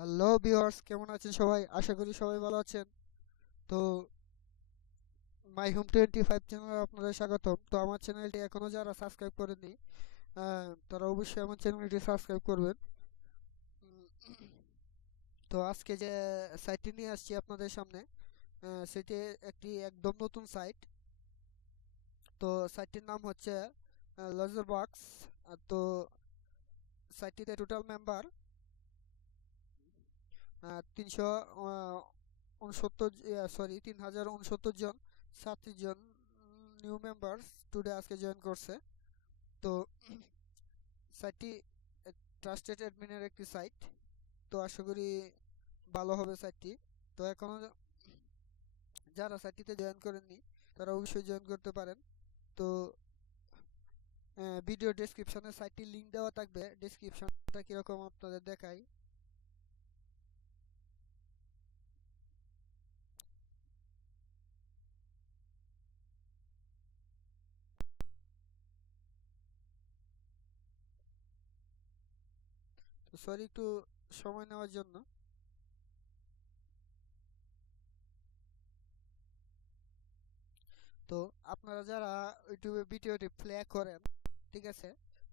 Hello viewers কেমন আছেন সবাই? আশা করি সবাই ভালো আছেন। তো মাই হোম টোয়েন্টি ফাইভ চ্যানেলে আপনাদের স্বাগতম। তো আমার চ্যানেলটি এখনও যারা সাবস্ক্রাইব করেননি আহ, তারা অবশ্যই আমার চ্যানেলটি সাবস্ক্রাইব করবেন। তো আজকে যে সাইটটি নিয়ে আসছি আপনাদের সামনে সেটি একটি একদম নতুন সাইট তো সাইটটির নাম হচ্ছে লজার বক্স তো সাইটটিতে টোটাল মেম্বার তিনশো উনসত্তর সরি তিন হাজার উনসত্তর জন জন নিউ টুডে আজকে জয়েন করছে। তো সাইটটি ট্রাস্টেড অ্যাডমিনের একটি সাইট তো আশা করি ভালো হবে সাইটটি তো এখনও যারা সাইটটিতে জয়েন করেননি, তারা অবশ্যই জয়েন করতে পারেন। তো ভিডিও ডেসক্রিপশনে সাইটটির লিংক দেওয়া থাকবে। ডেসক্রিপশনটা কীরকম আপনাদের দেখাই। সরি একটু সময় নেওয়ার জন্য। তো আপনারা যারা ইউটিউবে ভিডিওটি প্লে করেন, ঠিক আছে?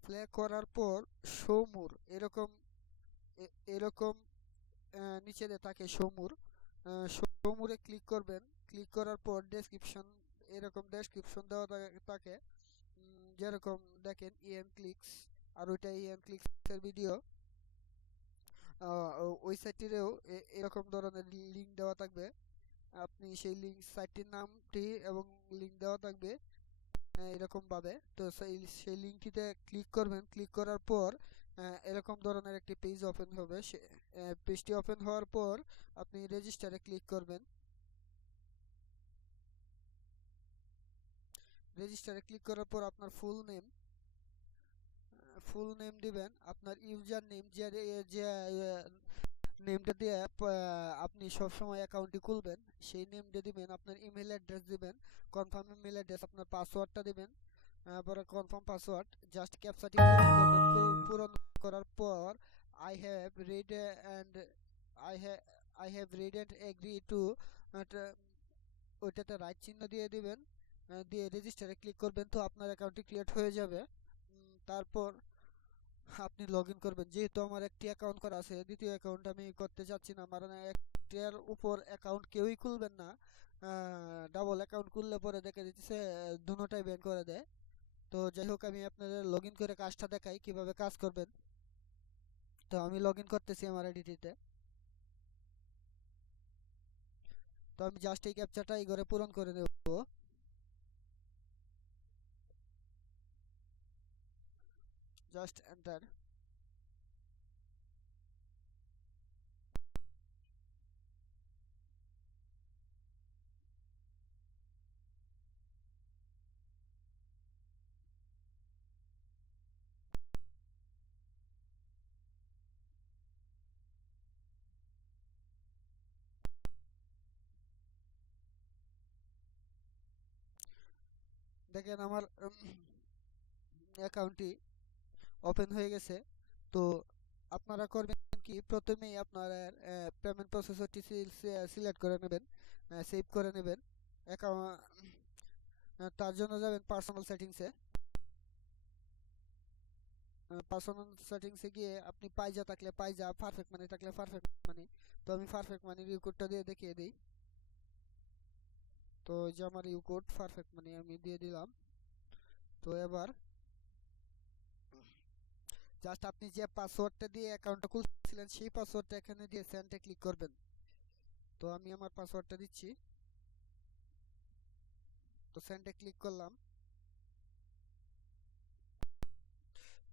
প্লে করার পর সৌমুর এরকম এরকম নিচে থাকে সৌমুর। সৌমুরে ক্লিক করবেন। ক্লিক করার পর ডেসক্রিপশন এরকম ডেসক্রিপশন দেওয়া থাকে। যেরকম দেখেন ইএন ক্লিকস আর ওইটা ইএন ক্লিকসের ভিডিও ওই সাইটটিরেও এরকম ধরনের লিঙ্ক দেওয়া থাকবে। আপনি সেই লিঙ্ক সাইটটির নামটি এবং লিঙ্ক দেওয়া থাকবে আহ, এরকম ভাবে। তো সেই সেই লিঙ্কটিতে ক্লিক করবেন। ক্লিক করার পর এরকম ধরনের একটি পেজ ওপেন হবে। সে পেজটি ওপেন হওয়ার পর আপনি রেজিস্টারে ক্লিক করবেন। রেজিস্টারে ক্লিক করার পর আপনার ফুল নেম ফুল নেম দিবেন, আপনার ইউজার নেম যে যে নেমটা দিয়ে আপনি সবসময় অ্যাকাউন্টটি খুলবেন, সেই নেমটা দিবেন, আপনার ইমেল অ্যাড্রেস দিবেন কনফার্ম ইমেল অ্যাড্রেস আপনার পাসওয়ার্ডটা দিবেন পরে কনফার্ম পাসওয়ার্ড জাস্ট ক্যাপচাটি পূরণ করার পর I have read and I have I have read and agree to, ওইটাতে রাইট চিহ্ন দিয়ে দিবেন দিয়ে রেজিস্টারে ক্লিক করবেন, তো আপনার অ্যাকাউন্টটি ক্রিয়েট হয়ে যাবে তারপর আপনি লগ ইন করবেন। যেহেতু আমার একটি অ্যাকাউন্ট করা আছে, দ্বিতীয় অ্যাকাউন্ট আমি করতে চাচ্ছি না কারণ একটার উপর অ্যাকাউন্ট কেউই খুলবেন না। ডাবল অ্যাকাউন্ট খুললে পরে দেখে দিচ্ছে দুটোটাই ব্যান করে দেয়। তো যাই হোক, আমি আপনাদের লগ করে কাজটা দেখাই, কীভাবে কাজ করবেন। তো আমি লগ ইন করতেছি আমার আইডিটিতে তো। আমি জাস্ট এই ক্যাপচারটা এই ঘরে পূরণ করে দেব। জাস্ট এন্টার দেখেন আমার অ্যাকাউন্টটি ওপেন হয়ে গেছে। তো আপনারা করবেন কি? প্রথমেই আপনার পেমেন্ট প্রসেসরটি সিলেক্ট করে নেবেন সেভ করে নেবেন। অ্যাকাউন্ট তার জন্য যাবেন পার্সোনাল সেটিংসে পার্সোনাল সেটিংসে গিয়ে আপনি পাইজা থাকলে পাইজা পারফেক্ট মানি থাকলে পারফেক্ট মানি তো আমি পারফেক্ট মানির ইউকোডটা দিয়ে দেখিয়ে দিই। তো যে আমার ইউকোড পারফেক্ট মানি আমি দিয়ে দিলাম। তো এবার জাস্ট আপনি যে পাসওয়ার্ডটা দিয়ে অ্যাকাউন্টটা খুলছিলেন, সেই পাসওয়ার্ডটা এখানে দিয়ে সেন্ডে ক্লিক করবেন। তো আমি আমার পাসওয়ার্ডটা দিচ্ছি। তো সেন্ডে ক্লিক করলাম।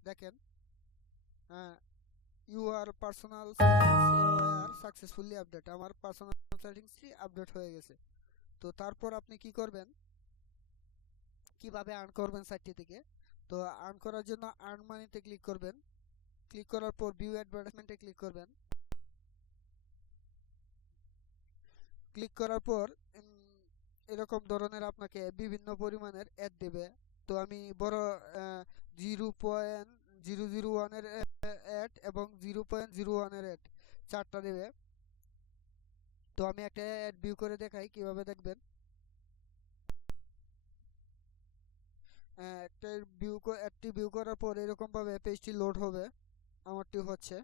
দেখেন you are personal successfully update আমার পার্সোনাল সেটিংসটি আপডেট হয়ে গেছে। তো তারপর আপনি কি করবেন? কীভাবে আর্ন করবেন সাইটটি থেকে? তো আর্ন করার জন্য আর্ন মানিতে ক্লিক করবেন। ক্লিক করার পর ভিউ অ্যাডভার্টাইজমেন্টে ক্লিক করবেন। ক্লিক করার পর এরকম ধরনের আপনাকে বিভিন্ন পরিমাণের অ্যাড দেবে। তো আমি বড় জিরো পয়েন্ট, জিরো জিরো ওয়ানের অ্যাড এবং জিরো পয়েন্ট জিরো ওয়ানের অ্যাড, চারটা দেবে। তো আমি একটা অ্যাড ভিউ করে দেখাই, কীভাবে দেখবেন আহ, একটা ভিউ অ্যাডটি ভিউ করার পর এরকম ভাবে পেজটি লোড হবে। আমারটি হচ্ছে।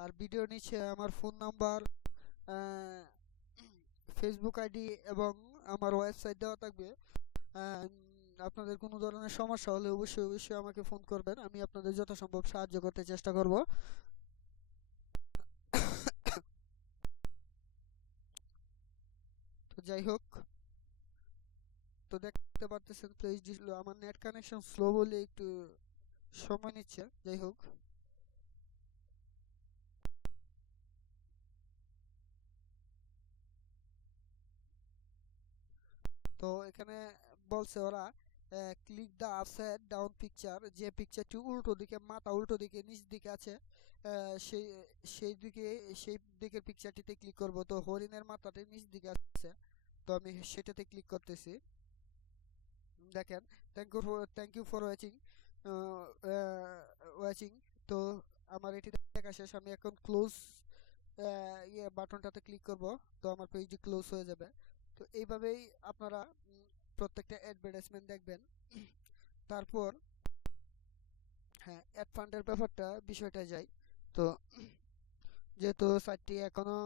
আর ভিডিও নিচে আমার ফোন নাম্বার ফেসবুক আইডি এবং আমার ওয়েবসাইট দেওয়া থাকবে। আপনাদের কোনো ধরনের সমস্যা হলে অবশ্যই অবশ্যই আমাকে ফোন করবেন। আমি আপনাদের যথাসম্ভব সাহায্য করতে চেষ্টা করব। তো যাই হোক, তো দেখতে পারতেছেন পেজটি আমার নেট কানেকশন স্লো বলে একটু সময় নিচ্ছে। যাই হোক। তো এখানে বলছে ওরা click the upside down picture যে পিকচারটি উল্টো দিকে, মাথা উল্টো দিকে, নিচ দিকে আছে সেই সেই দিকে, সেই দিকের পিকচারটিতে ক্লিক করব। তো হরিণের মাথাটি নিচ দিকে আছে, তো আমি সেটাতে ক্লিক করতেছি। দেখেন thank you for thank you for watching watching তো আমার এটি দেখা শেষ, আমি এখন ক্লোজ ইয়ে বাটনটাতে ক্লিক করব, তো আমার পেজটি ক্লোজ হয়ে যাবে। তো এইভাবেই আপনারা প্রত্যেকটা অ্যাডভার্টাইজমেন্ট দেখবেন। তারপর হ্যাঁ অ্যাড ফান্ডের ব্যাপারটা, বিষয়টা যাই। তো যেহেতু সাইটটি এখনও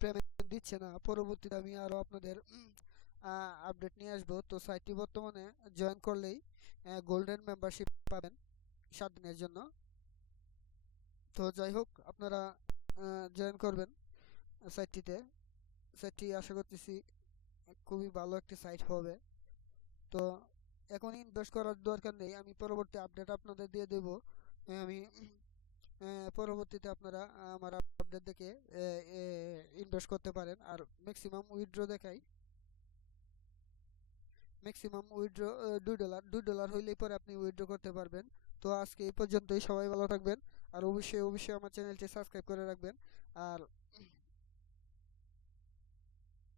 পেমেন্ট দিচ্ছে না, পরবর্তীতে আমি আরও আপনাদের আপডেট নিয়ে আসব। তো সাইটটি বর্তমানে জয়েন করলেই গোল্ডেন মেম্বারশিপ পাবেন সাত দিনের জন্য। তো যাই হোক, আপনারা জয়েন করবেন সাইটটিতে সাইটটি আশা করতেছি খুবই ভালো একটি সাইট হবে। তো এখন ইনভেস্ট করার দরকার নেই, আমি পরবর্তী আপডেট আপনাদের দিয়ে দেব। আমি পরবর্তীতে আপনারা আমার আপডেট দেখে ইনভেস্ট করতে পারেন। আর ম্যাক্সিমাম উইথড্র দেখাই। ম্যাক্সিমাম উইথড্র দুই ডলার দুই ডলার হইলেই পরে আপনি উইথড্র করতে পারবেন। তো আজকে এই পর্যন্তই, সবাই ভালো থাকবেন। আর অবশ্যই অবশ্যই আমার চ্যানেলটি সাবস্ক্রাইব করে রাখবেন। আর